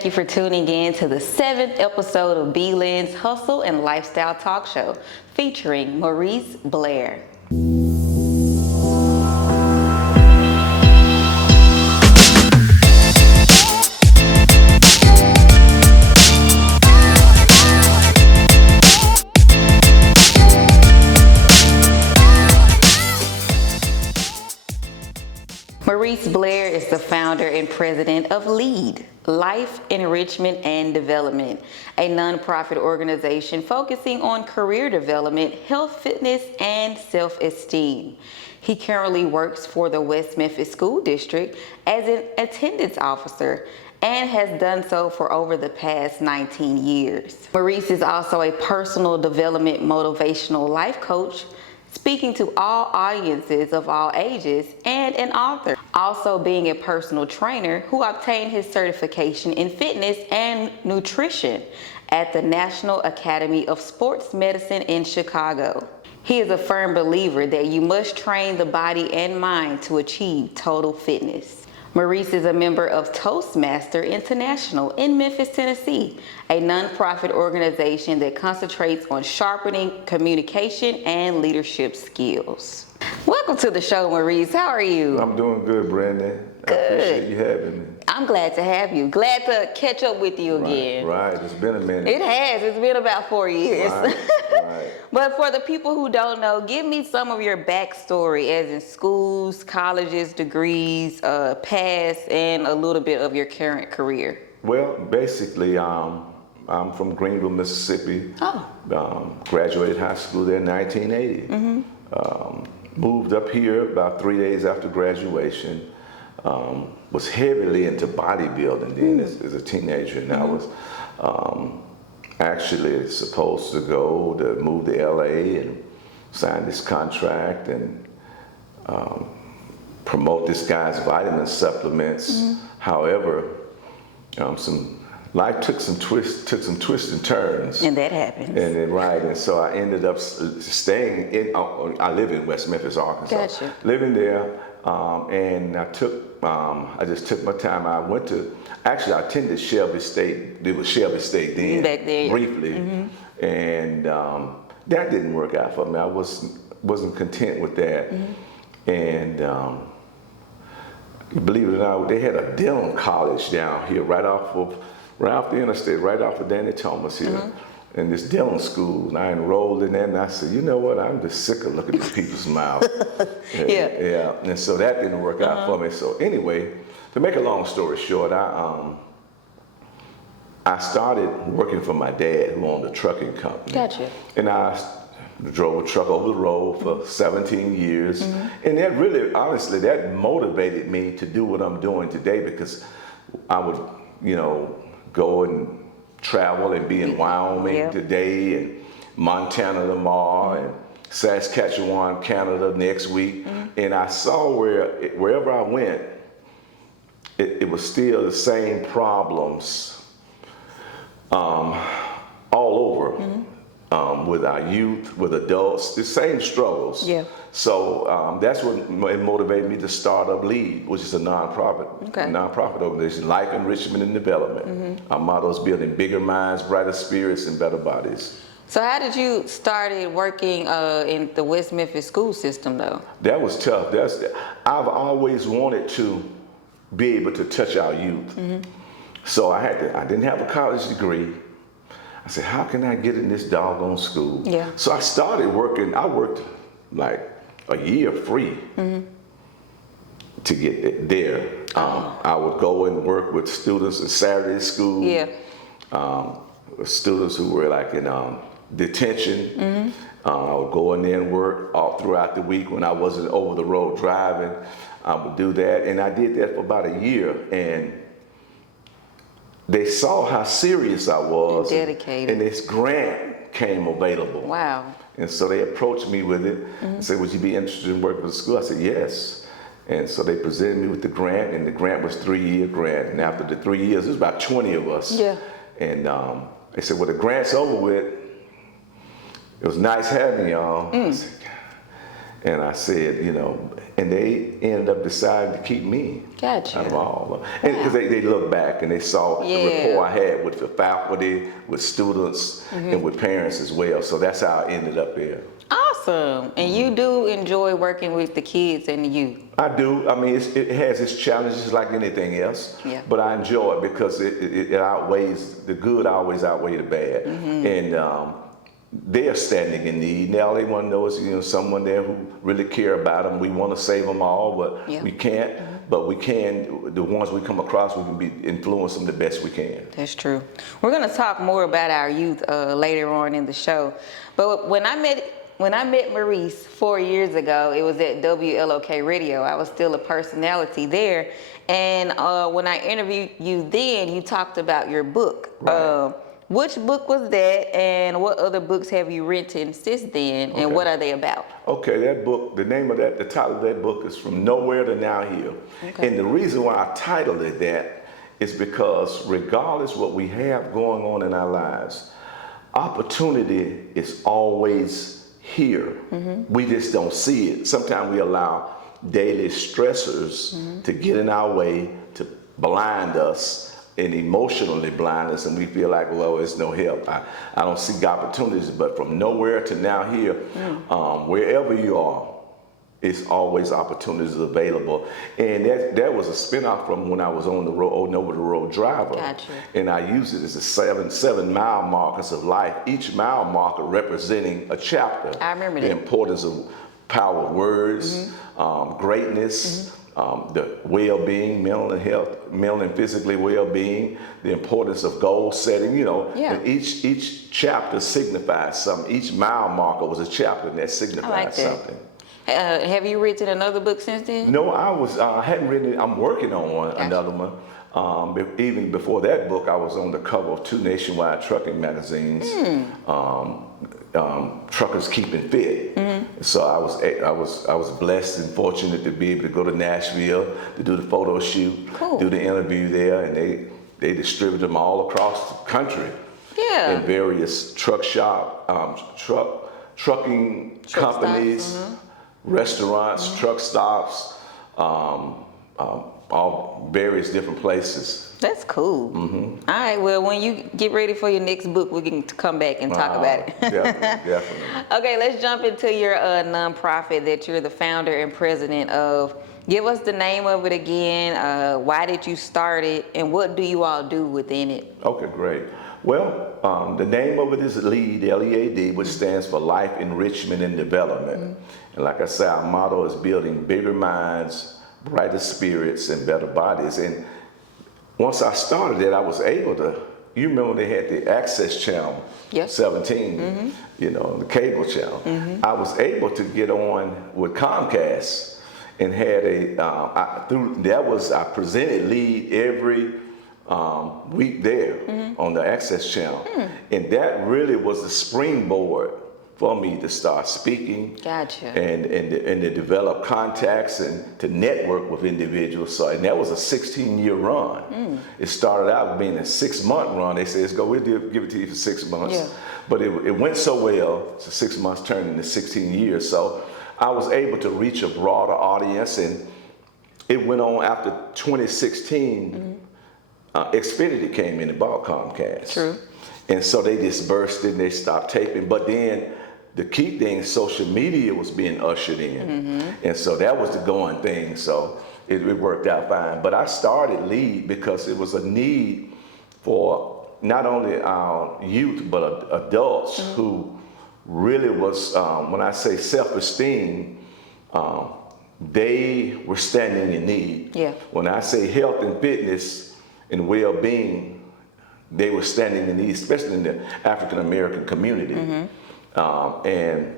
Thank you for tuning in to the 7th episode of B.Lynn's Hustle and Lifestyle Talk Show featuring Maurice Blair. Maurice Blair is the founder and president of L.E.A.D, Life Enrichment and Development, a nonprofit organization focusing on career development, health, fitness, and self-esteem. He currently works for the West Memphis School District as an attendance officer and has done so for over the past 19 years. Maurice is also a personal development motivational life coach, speaking to all audiences of all ages, and an author. Also being a personal trainer who obtained his certification in fitness and nutrition at the National Academy of Sports Medicine in Chicago. He is a firm believer that you must train the body and mind to achieve total fitness. Maurice is a member of Toastmaster International in Memphis, Tennessee, a nonprofit organization that concentrates on sharpening communication and leadership skills. Welcome to the show, Maurice. How are you? I'm doing good, Brandon. Good. I appreciate you having me. I'm glad to have you. Glad to catch up with you again. Right. It's been a minute. It has. It's been about 4 years. Right. But for the people who don't know, give me some of your backstory, as in schools, colleges, degrees, past, and a little bit of your current career. Well, basically, I'm from Greenville, Mississippi. Oh. Graduated high school there in 1980. Mm-hmm. Moved up here about 3 days after graduation. Was heavily into bodybuilding then as a teenager, and I was actually supposed to move to L.A. and sign this contract and promote this guy's vitamin supplements. However, life took some twists and turns. And that happens. And so I ended up staying in. I live in West Memphis, Arkansas. Gotcha. Living there, and I just took my time. I attended Shelby State. It was Shelby State then, back there, briefly, and that didn't work out for me. I wasn't content with that, and believe it or not, they had a dental college down here, right off the interstate, right off of Danny Thomas here. In this dental school, and I enrolled in that, and I said, you know what, I'm just sick of looking at people's mouths. Yeah, and so that didn't work out for me. So anyway, to make a long story short, I started working for my dad, who owned a trucking company. Gotcha. And I drove a truck over the road for 17 years, and that really, honestly, that motivated me to do what I'm doing today, because I would, go and travel and be in Wyoming today, and Montana tomorrow, and Saskatchewan, Canada next week. And I saw wherever I went, it was still the same problems all over. With our youth, with adults, the same struggles. Yeah. So that's what motivated me to start up L.E.A.D, which is a nonprofit organization, Life Enrichment and Development. Our motto is building bigger minds, brighter spirits, and better bodies. So how did you started working in the West Memphis school system, though? That was tough. I've always wanted to be able to touch our youth. So I didn't have a college degree. I said, how can I get in this doggone school? Yeah. So I started working. I worked like a year free to get there. I would go and work with students in Saturday school. Yeah. Students who were like in detention. I would go in there and work all throughout the week when I wasn't over the road driving. I would do that, and I did that for about a year, and they saw how serious I was. And dedicated. And this grant came available. Wow. And so they approached me with it and said, would you be interested in working with the school? I said, yes. And so they presented me with the grant, and the grant was a 3-year grant. And after the 3 years, there was about 20 of us. Yeah. And they said, well, the grant's over with. It was nice having y'all. I said, And I said, you know, and they ended up deciding to keep me Gotcha. out of all. Because they looked back and they saw the rapport I had with the faculty, with students, and with parents as well. So that's how I ended up there. Awesome. And you do enjoy working with the kids and the youth. I do. I mean, it has its challenges like anything else, Yeah. but I enjoy it because it outweighs, the good always outweigh the bad. And they are standing in need. Now all they want to know is, you know, someone there who really care about them. We want to save them all, but we can't. But we can, the ones we come across, we can be influence them the best we can. That's true. We're going to talk more about our youth later on in the show. But when I met Maurice 4 years ago, it was at W.L.O.K. Radio. I was still a personality there. And when I interviewed you then, you talked about your book. Right. Which book was that, and what other books have you written since then, and what are they about? Okay, that book, the name of that, the title of that book is From Nowhere to Now Here. Okay. And the reason why I titled it that is because regardless what we have going on in our lives, opportunity is always here. We just don't see it. Sometimes we allow daily stressors to get in our way, to blind us and emotionally blind us, and we feel like, well, there's no help. I don't see opportunities, but from nowhere to now here, wherever you are, it's always opportunities available. And that was a spinoff from when I was on the road, over the road driver. Gotcha. And I use it as a seven mile markers of life, each mile marker representing a chapter. I remember that. The importance of power of words, greatness, the well-being, mental and health, mental and physically well-being, the importance of goal setting, you know. And each chapter signifies something. Each mile marker was a chapter that signified something. Have you written another book since then? No, I hadn't written it. I'm working on another one. Even before that book, I was on the cover of 2 nationwide trucking magazines, Truckers Keeping Fit. So I was blessed and fortunate to be able to go to Nashville to do the photo shoot, do the interview there, and they distribute them all across the country. Yeah. In various trucking companies, restaurants, truck stops, all various different places. That's cool. All right, well, when you get ready for your next book, we can come back and talk about it. Definitely. Okay, let's jump into your nonprofit that you're the founder and president of. Give us the name of it again. Why did you start it, and what do you all do within it? Okay, great. Well, the name of it is L.E.A.D, L-E.A.D, which stands for Life Enrichment and Development. And like I said, our motto is building bigger minds, brighter spirits, and better bodies. And once I started it, I was able to, you remember they had the Access Channel, 17, you know, the cable channel. I was able to get on with Comcast and had I presented L.E.A.D every week there on the Access Channel. And that really was the springboard for me to start speaking. Gotcha. And to develop contacts and to network with individuals. So, and that was a 16-year run. It started out being a 6-month run. They said, we'll give it to you for 6 months. Yeah. But it went so well, so 6 months turned into 16 years. So I was able to reach a broader audience, and it went on after 2016. Xfinity came in and bought Comcast. True. And so they dispersed it and they stopped taping. But then the key thing, social media was being ushered in. And so that was the going thing. So it worked out fine. But I started L.E.A.D because it was a need for not only our youth, but adults who really was, when I say self-esteem, they were standing in need. Yeah. When I say health and fitness and well-being, they were standing in need, especially in the African American community. And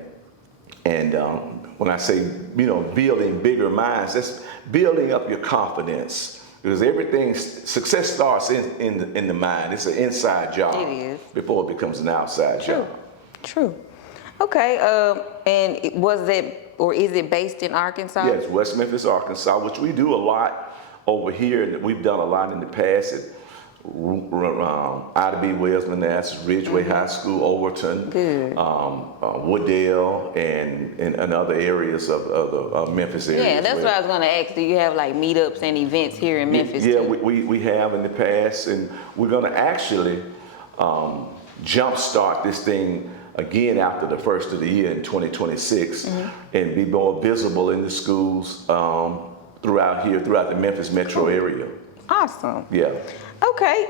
when I say, you know, building bigger minds, that's building up your confidence, because everything, success starts in the mind. It's an inside job. It is. Before it becomes an outside job. True. Okay. And was it, or is it based in Arkansas? Yes, West Memphis, Arkansas, which we do a lot over here, and we've done a lot in the past. Ida B. Wells Manassas, Ridgeway High School, Overton, Good. Wooddale, and other areas of the Memphis area. Yeah, as that's well. what I was going to ask. Do you have like meetups and events here in Memphis Yeah, too? we have in the past, and we're going to actually jumpstart this thing again after the first of the year in 2026, and be more visible in the schools throughout the Memphis metro area. Awesome. Yeah. Okay.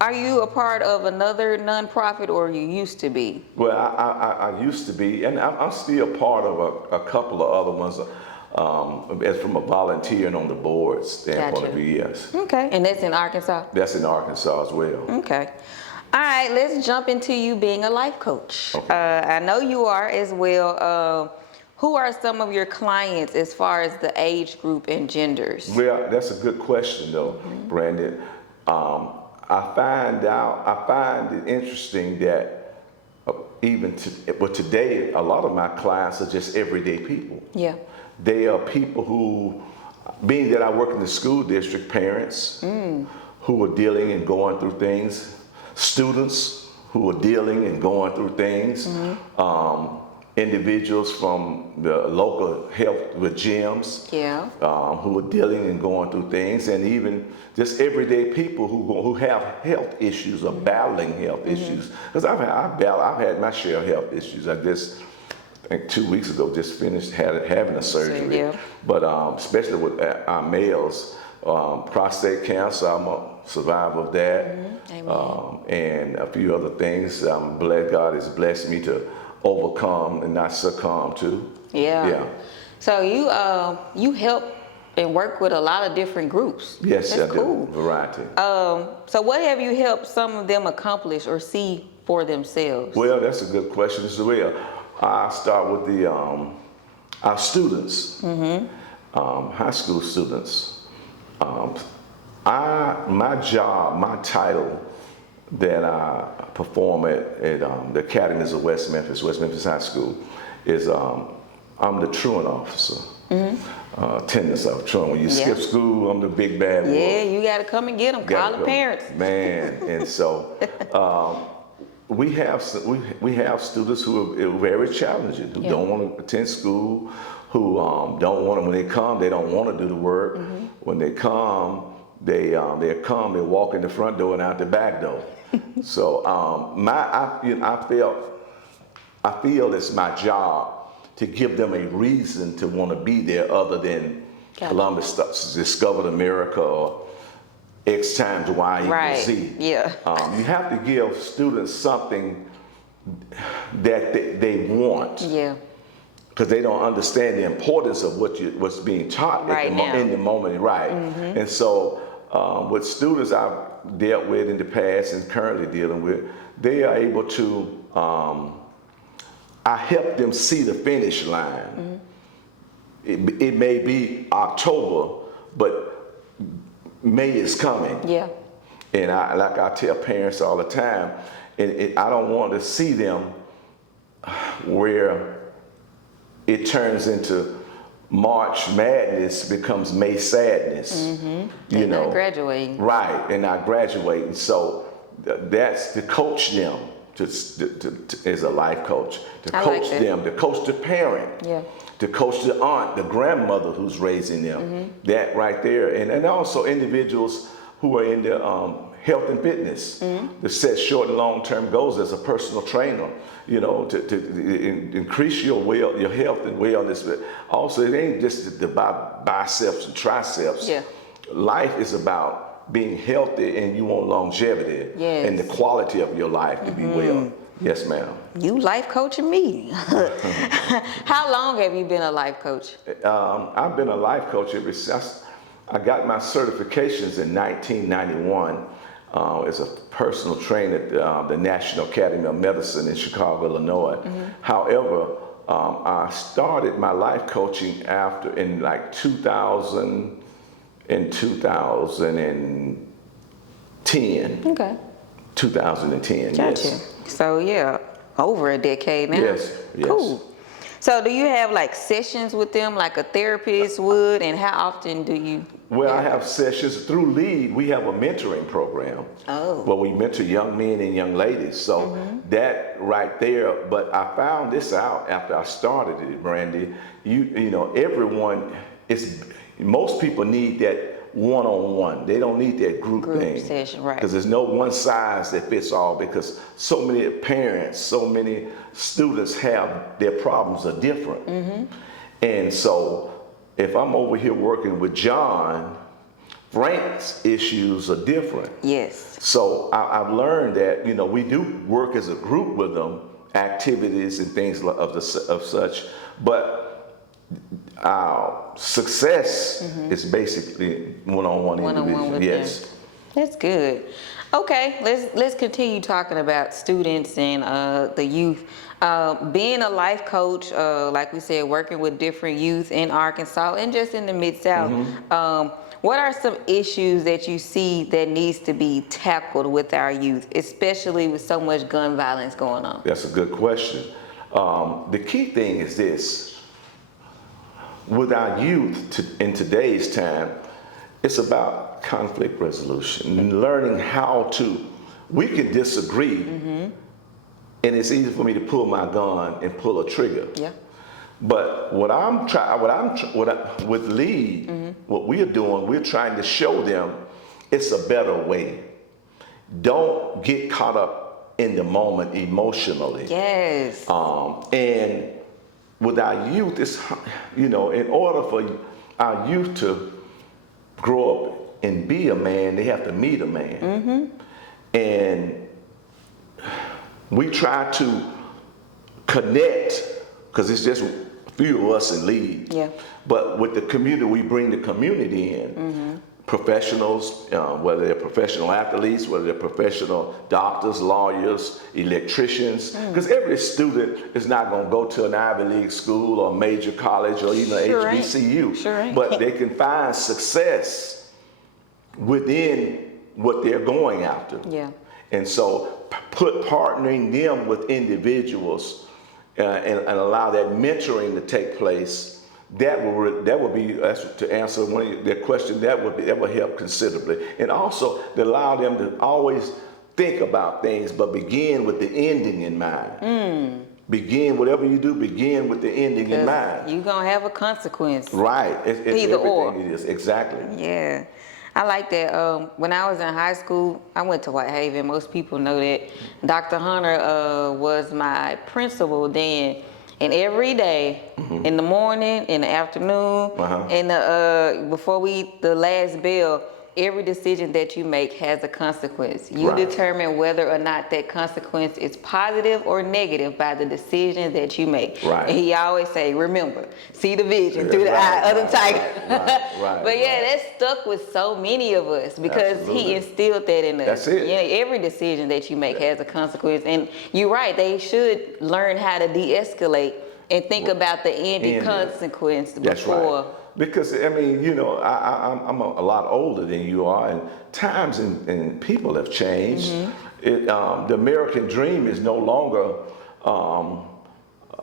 Are you a part of another nonprofit, or you used to be? Well, I used to be, and I'm still part of a couple of other ones, as from a volunteer and on the board standpoint Gotcha. of view, yes. Okay. And that's in Arkansas? That's in Arkansas as well. Okay. All right, let's jump into you being a life coach. Okay. I know you are as well. Who are some of your clients as far as the age group and genders? Well, that's a good question though, Brandon. I find it interesting that today, a lot of my clients are just everyday people. Yeah. They are people who, being that I work in the school district, parents who are dealing and going through things, students who are dealing and going through things, individuals from the local health with gyms, Yeah. who are dealing and going through things, and even just everyday people who have health issues or battling health issues. Because I've had my share of health issues. I think 2 weeks ago just finished having a surgery. Yeah. But especially with our males, prostate cancer, I'm a survivor of that, and a few other things. I'm glad God has blessed me to overcome and not succumb to. Yeah. Yeah. So you help and work with a lot of different groups. Yes, That's I cool. do. Variety. So what have you helped some of them accomplish or see for themselves? Well, that's a good question as well. I start with our students, high school students. My title that I perform at the Academies of West Memphis High School, is I'm the truant officer. Attendance of truant. When you skip school, I'm the big bad wolf. Yeah, you got to come and get them. Call the parents. Man, and so we have students who are very challenging, who don't want to attend school, who don't want to. When they come, they don't want to do the work. When they come, they walk in the front door and out the back door. So I feel it's my job to give them a reason to want to be there, other than Columbus discovered America or X times Y equals Z. Yeah. You have to give students something that they want. Yeah. Because they don't understand the importance of what's being taught in the moment, right? And so, with students I've dealt with in the past and currently dealing with, they are able to. I help them see the finish line. It may be October, but May is coming. Yeah. And I tell parents all the time, and I don't want to see them where it turns into March madness becomes May sadness. You know, not graduating. Right, and not graduating. So that's to coach them as a life coach, to coach them, to coach the parent, to coach the aunt, the grandmother who's raising them. That right there, and also individuals who are in the health and fitness, to set short and long-term goals as a personal trainer, you know, to increase your health and wellness. But also, it ain't just about biceps and triceps. Yeah. Life is about being healthy, and you want longevity and the quality of your life to be well. Yes, ma'am. You life coaching me. How long have you been a life coach? I've been a life coach ever since I got my certifications in 1991 as a personal trainer at the National Academy of Medicine in Chicago, Illinois. However, I started my life coaching in like 2000 and 2010. Okay. 2010, Gotcha. yes. So yeah, over a decade now. Yes, yes. Cool. So do you have like sessions with them like a therapist would, and how often do you? Well, I have sessions through LEAD. We have a mentoring program where we mentor young men and young ladies. So that right there. But I found this out after I started it, Brandy. You know, everyone is. Most people need that one-on-one. They don't need that group thing. Session, right? Because there's no one size that fits all. Because so many parents, so many students have their problems are different, and so. If I'm over here working with John, Frank's issues are different. Yes. So I've learned that, you know, we do work as a group with them, activities and things of such, but our success is basically one-on-one individual. with Yes. them. That's good. Okay, let's continue talking about students and the youth. Being a life coach, like we said, working with different youth in Arkansas and just in the Mid-South, what are some issues that you see that needs to be tackled with our youth, especially with so much gun violence going on? That's a good question. The key thing is this. With our youth in today's time, it's about conflict resolution and learning how to, we can disagree, and it's easy for me to pull my gun and pull a trigger. Yeah. But with LEAD, what we are doing, we're trying to show them it's a better way. Don't get caught up in the moment emotionally. Yes. And with our youth, it's, you know, in order for our youth to grow up and be a man, they have to meet a man. And we try to connect, because it's just a few of us in LEAD. Yeah. But with the community, we bring the community in. Professionals, whether they're professional athletes, whether they're professional doctors, lawyers, electricians, because every student is not going to go to an Ivy League school or major college or even Sure HBCU, Sure ain't. but they can find success within what they're going after. Yeah. And so partnering them with individuals and allow that mentoring to take place, that will be, to answer one of their question, that will help considerably. And also to allow them to always think about things, but begin with the ending in mind. Begin, whatever you do, begin with the ending in mind. You're going to have a consequence. Right. It's Either or. everything it is. Exactly. Yeah. I like that. When I was in high school, I went to Whitehaven. Most people know that. Dr. Hunter was my principal then. And every day, in the morning, in the afternoon, and before we eat the last bell, every decision that you make has a consequence. You determine whether or not that consequence is positive or negative by the decision that you make. Right. And he always say, remember, see the vision through the eye of the tiger. But yeah, that stuck with so many of us because he instilled that in us. That's it. You know, every decision that you make has a consequence. And you're right, they should learn how to de-escalate and think about the ending consequence before. That's right. Because, I mean, you know, I'm a lot older than you are, and times and people have changed. The American dream is no longer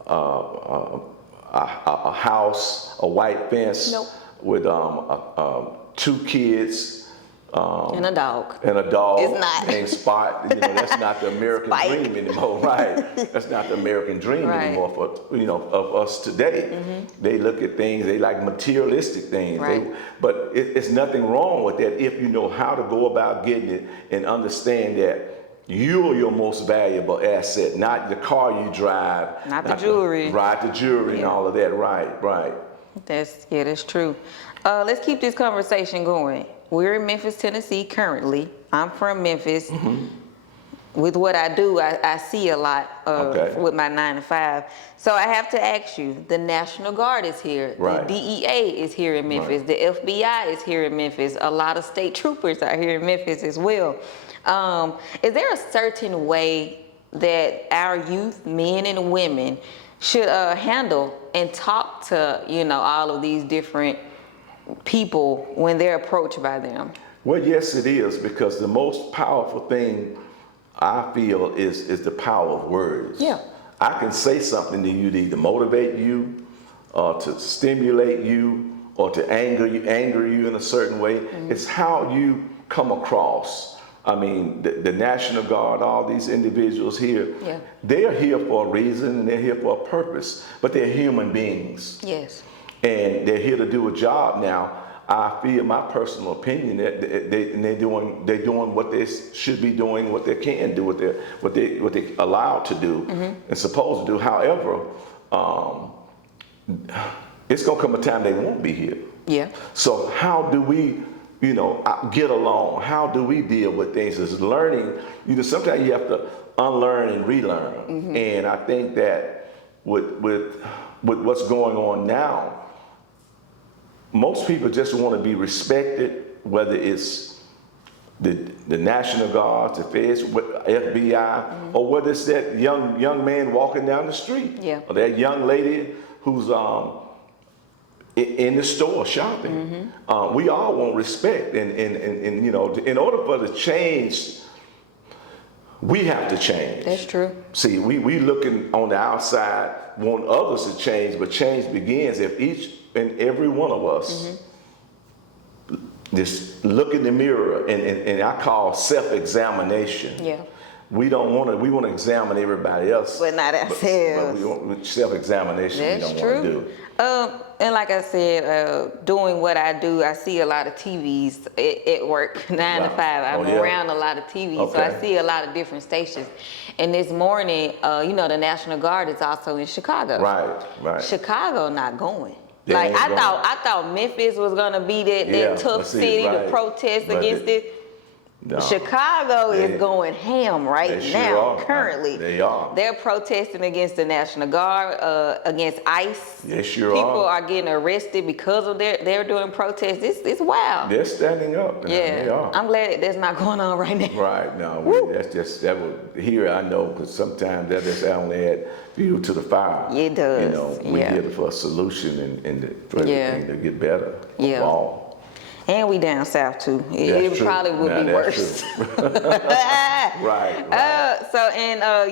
a house, a white fence with 2 kids. And a dog. It's not. And Spot. You know, that's not the American dream anymore, right? That's not the American dream anymore for, you know, of us today. They look at things, they like materialistic things. But it's nothing wrong with that if you know how to go about getting it and understand that you're your most valuable asset, not the car you drive. Not the jewelry. The jewelry and all of that, right. That's true. Let's keep this conversation going. We're in Memphis, Tennessee currently. I'm from Memphis. With what I do, I see a lot with my 9 to 5. So I have to ask you, the National Guard is here. The DEA is here in Memphis. The FBI is here in Memphis. A lot of state troopers are here in Memphis as well. Is there a certain way that our youth, men and women, should handle and talk to, you know, all of these different people when they're approached by them? Well, yes, it is, because the most powerful thing I feel is the power of words. Yeah. I can say something to you to either motivate you, or to stimulate you, or to anger you in a certain way. It's how you come across. I mean, the National Guard, all these individuals here, Yeah. they're here for a reason and they're here for a purpose, but they're human beings. Yes. And they're here to do a job now. I feel, my personal opinion, that they're doing what they should be doing, what they can do, what they allowed to do and supposed to do. However, it's gonna come a time they won't be here. Yeah. So how do we, get along? How do we deal with things? It's learning. Sometimes you have to unlearn and relearn. And I think that with what's going on now, most people just want to be respected, whether it's the National Guard, the Feds, FBI, or whether it's that young man walking down the street, Yeah. or that young lady who's in the store shopping. We all want respect, and in order for the change, we have to change. That's true. See, we looking on the outside, want others to change, but change begins if each and every one of us just look in the mirror, and I call self-examination. Yeah. We want to examine everybody else, But not ourselves. But we want self-examination. That's we don't true. want to do. And like I said, doing what I do, I see a lot of TVs at work, 9 to 5. I'm around a lot of TVs, so I see a lot of different stations. And this morning, the National Guard is also in Chicago. Right. Chicago not going. They Like ain't going. I thought Memphis was gonna be that tough city to protest against it. No. Chicago is going ham right now. Currently, they are. They're protesting against the National Guard, against ICE. They sure People are. are getting arrested because of they're doing protests. It's wild. They're standing up. Yeah, They are. I'm glad that's not going on right now. Right. No, that would here. I know, because sometimes that just only add fuel to the fire. It does. We here for a solution and for everything to get better. Yeah. Overall. And we down south too. It probably would be worse. Right.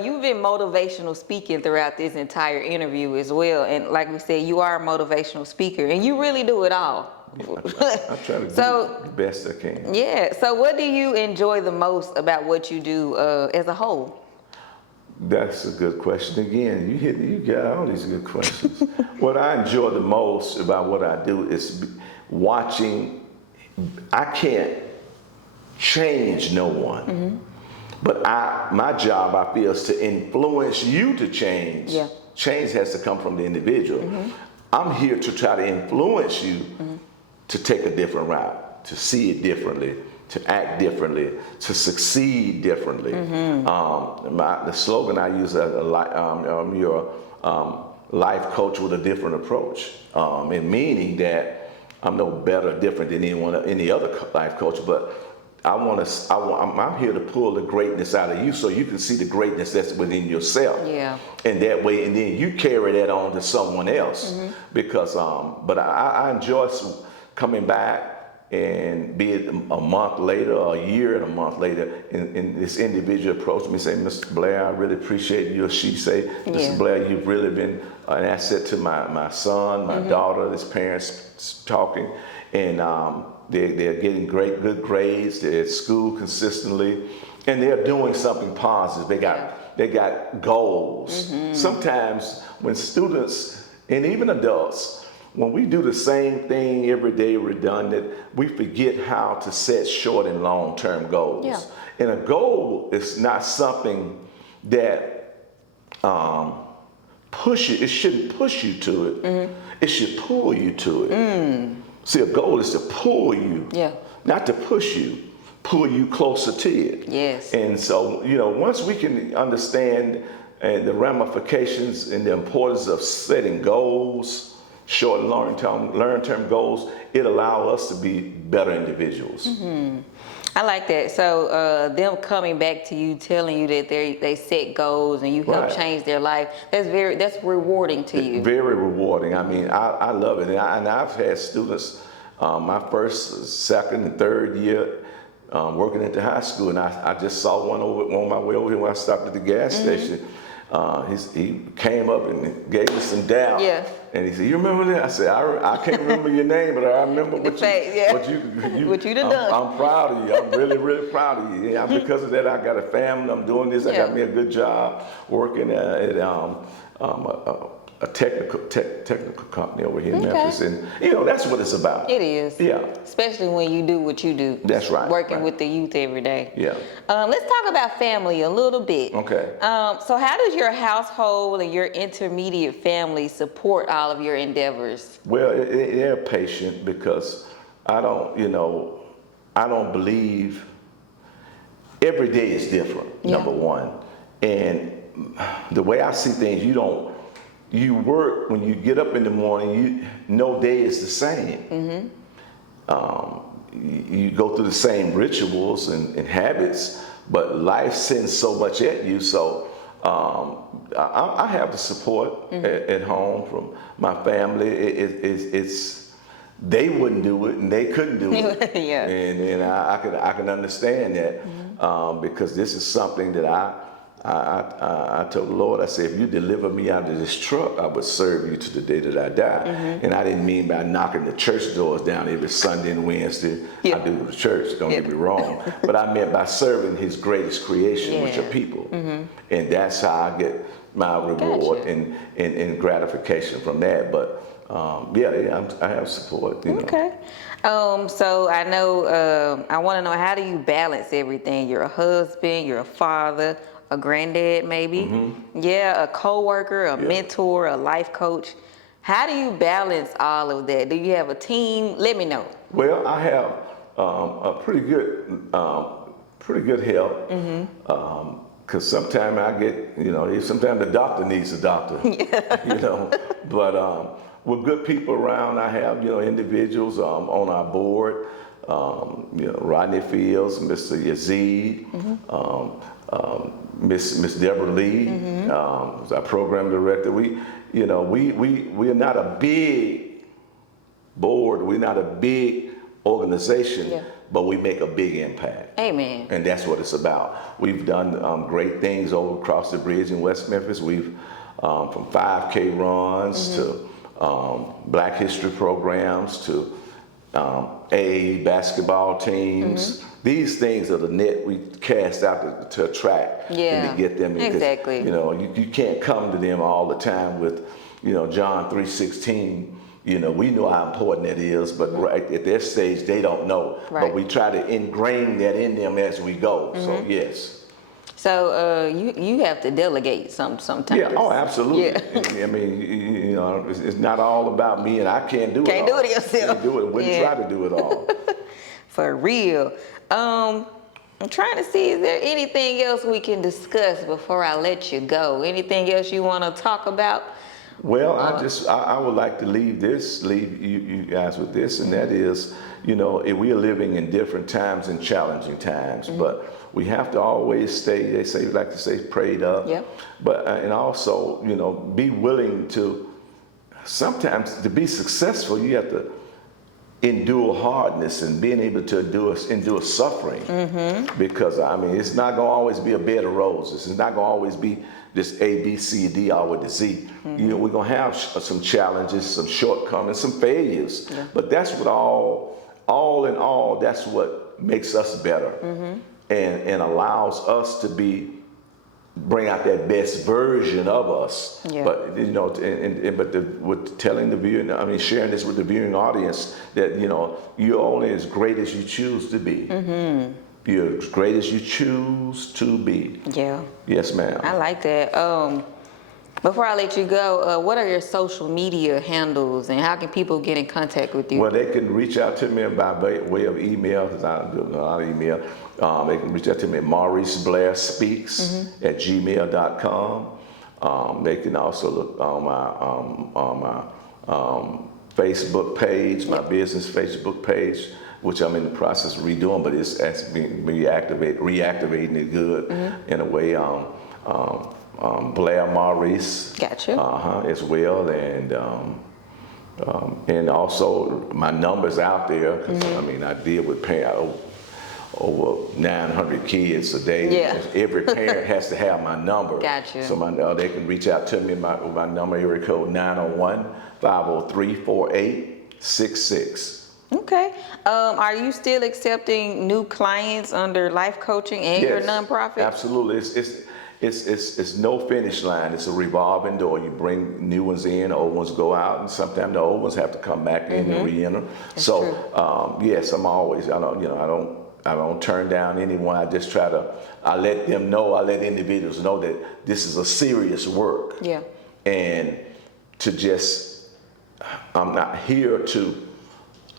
You've been motivational speaking throughout this entire interview as well. And like we said, you are a motivational speaker, and you really do it all. I try to do the best I can. Yeah. So what do you enjoy the most about what you do as a whole? That's a good question. Again, you got all these good questions. What I enjoy the most about what I do is watching. I can't change no one, but my job, I feel, is to influence you to change. Yeah. Change has to come from the individual. I'm here to try to influence you to take a different route, to see it differently, to act differently, to succeed differently. The slogan I use is you're a life coach with a different approach, and meaning that I'm no better, different than any other life coach, but I'm here to pull the greatness out of you, so you can see the greatness that's within yourself. Yeah. And that way, and then you carry that on to someone else. Because, but I enjoy coming back, and be it a month later, or a year and a month later, and this individual approached me and say, Mr. Blair, I really appreciate you. Or she say, Mr. Blair, you've really been an asset to my son, my daughter, his parents talking, and they're getting good grades. They're at school consistently, and they're doing something positive. They got goals. Sometimes when students and even adults, when we do the same thing every day, redundant, we forget how to set short and long-term goals. Yeah. And a goal is not something that it shouldn't push you to it. It should pull you to it. See, a goal is to pull you, not to push you, pull you closer to it. Yes. And so, once we can understand the ramifications and the importance of setting goals, short and long-term goals, it allows us to be better individuals. I like that. So them coming back to you, telling you that they set goals and you help change their life, that's rewarding to you. Very rewarding. I mean, I love it. And I've had students, my first, second, and third year working at the high school, and I just saw one on my way over here when I stopped at the gas station. he came up and gave me some doubt. Yeah. And he said, "You remember that?" I said, "I can't remember your name, but I remember what you done done. I'm proud of you. I'm really, really proud of you. Yeah, because of that, I got a family. I'm doing this. I got me a good job working at a technical company over here in Memphis, and that's what it's about. It is. Yeah. Especially when you do what you do. That's right. Working with the youth every day. Yeah. Let's talk about family a little bit. Okay. So how does your household and your intermediate family support all of your endeavors? Well, they're patient because I don't believe every day is different, number one. And the way I see things, you work when you get up in the morning, no day is the same. You go through the same rituals and habits, but life sends so much at you. So I have the support at home from my family. They wouldn't do it and they couldn't do it. Yeah. And I can understand that because this is something that I told the Lord, I said, if you deliver me out of this truck, I would serve you to the day that I die. And I didn't mean by knocking the church doors down every Sunday and Wednesday. I do the church, don't get me wrong. But I meant by serving his greatest creation, which are people. And that's how I get my reward and gratification from that. But I have support. Okay. So I know, I want to know, how do you balance everything? You're a husband, you're a father, a granddad maybe, a co-worker, a mentor, a life coach. How do you balance all of that? Do you have a team? Let me know. Well, I have a pretty good help. Because sometimes I get, sometimes the doctor needs a doctor, But with good people around, I have, individuals on our board, Rodney Fields, Mr. Yazid, Miss Deborah Lee, who's our program director. We are not a big board. We're not a big organization, but we make a big impact. Amen. And that's what it's about. We've done great things over across the bridge in West Memphis. We've from 5K runs to Black History programs to A basketball teams. These things are the net we cast out to attract and to get them. Exactly. You can't come to them all the time with, John 3:16. We know how important that is, but right at their stage, they don't know. Right. But we try to ingrain that in them as we go. So yes. So you have to delegate sometimes. Yeah. Oh, absolutely. Yeah. I mean, it's not all about me, and I can't do it. Can't do it yourself. Can't do it. Wouldn't try to do it all. For real. I'm trying to see, is there anything else we can discuss before I let you go? Anything else you want to talk about? Well, I would like to leave you guys with this, and that is, we are living in different times and challenging times, but we have to always stay, like to say, prayed up. Yep. But, and also, be willing to, sometimes to be successful, you have to endure hardness and being able to endure suffering. Because, it's not going to always be a bed of roses. It's not going to always be just A, B, C, D, all with the Z. We're going to have some challenges, some shortcomings, some failures. Yeah. But that's what all in all, that's what makes us better and allows us to bring out that best version of us. Yeah. But, with telling the viewing, sharing this with the viewing audience that, you're only as great as you choose to be. You're as great as you choose to be. Yeah. Yes, ma'am. I like that. Before I let you go, what are your social media handles and how can people get in contact with you? Well, they can reach out to me by way of email, because I do a lot of email. They can reach out to me at Maurice Blair Speaks at gmail.com. They can also look on my Facebook page, my business Facebook page, which I'm in the process of redoing, but it's being reactivating it good in a way. Blair Maurice, gotcha. As well, and also my numbers out there. Cause, I deal with over 900 kids a day. Yeah. Every parent has to have my number. Gotcha. So they can reach out to me with my number, area code 901-503-4866. Okay. Are you still accepting new clients under life coaching and your Yes, nonprofit? absolutely. It's no finish line. It's a revolving door. You bring new ones in, old ones go out, and sometimes the old ones have to come back in and re-enter. So yes, I'm always. I don't turn down anyone. I just I let them know. I let individuals know that this is a serious work. Yeah. And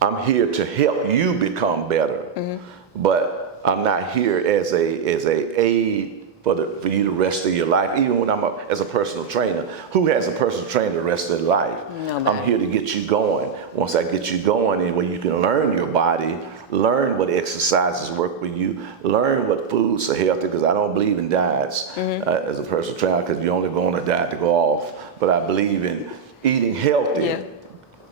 I'm here to help you become better, but I'm not here as a aid for you the rest of your life. Even when as a personal trainer, who has a personal trainer the rest of their life? Nobody. I'm here to get you going. Once I get you going, and where you can learn your body, learn what exercises work for you, learn what foods are healthy, because I don't believe in diets as a personal trainer, because you only go on a diet to go off. But I believe in eating healthy. Yeah.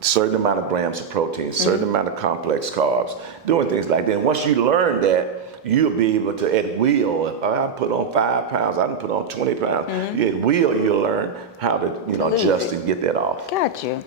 Certain amount of grams of protein, certain amount of complex carbs, doing things like that. And once you learn that, you'll be able to, at will, if I put on 5 pounds, I can put on 20 pounds. At will, you'll learn how to, adjust and get that off. Got you.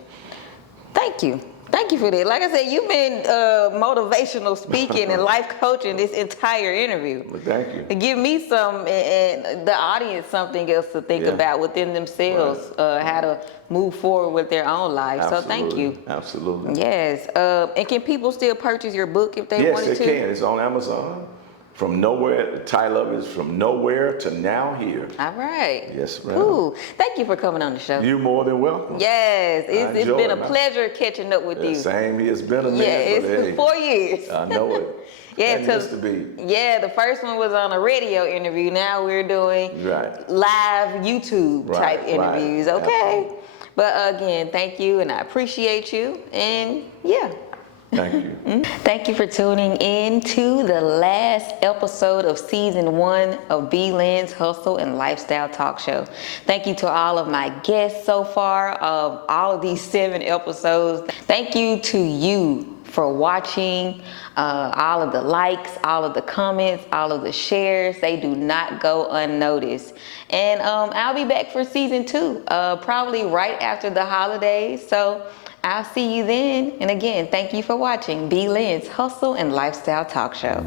Thank you. Thank you for that. Like I said, you've been motivational speaking and life coaching this entire interview. Well, thank you. To give me and the audience something else to think about within themselves, how to move forward with their own life. Absolutely. So thank you. Absolutely. Yes. And can people still purchase your book if they wanted to? Yes, they can. It's on Amazon. From nowhere, the title of it is From Nowhere to Now Here. All right. Yes, ma'am. Cool. Thank you for coming on the show. You're more than welcome. Yes. It's been a pleasure catching up with you. Same here. It's been a minute. Yeah, it's but hey, 4 years. I know it. Yeah, That used to be. Yeah, the first one was on a radio interview. Now we're doing live YouTube type interviews. Okay. Absolutely. But again, thank you, and I appreciate you. And yeah. Thank you. Thank you for tuning in to the last episode of season 1 of B.Lynn's Hustle and Lifestyle Talk Show. Thank you to all of my guests so far of all of these 7 episodes. Thank you to you for watching, all of the likes, all of the comments, all of the shares. They do not go unnoticed. And I'll be back for season 2, probably right after the holidays. So I'll see you then. And again, thank you for watching B.Lynn's Hustle and Lifestyle Talk Show.